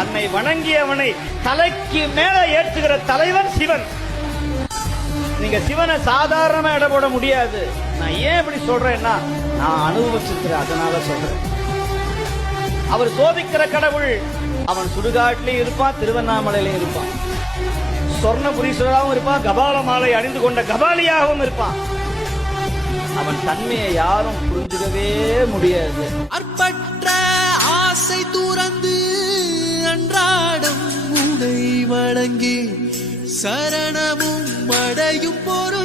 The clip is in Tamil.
தன்னை வணங்கியவனை தலைக்கு மேல ஏற்றுகிற தலைவன் சிவன். நீங்க சிவனை சாதாரணமா இட போட முடியாது. நான் ஏன் இப்படி சொல்றேன்னா, நான் அனுபவிச்சிருக்கிறேன், அதனால சொல்றேன். அவர் சோதிக்கிற கடவுள். அவன் சுடுகாட்டிலையும் இருப்பான், திருவண்ணாமலையிலையும் இருப்பான், சொர்ணபுரீஸ்வரராகவும் இருப்பான், கபால மாலை அணிந்து கொண்ட கபாலியாகவும் இருப்பான். அவன் தன்மையை யாரும் புரிஞ்சுக்கவே முடியாது. அற்பற்ற ஆசை துறந்து அன்றாடம் உடை வழங்கி சரணமும் அடையும் பொருள்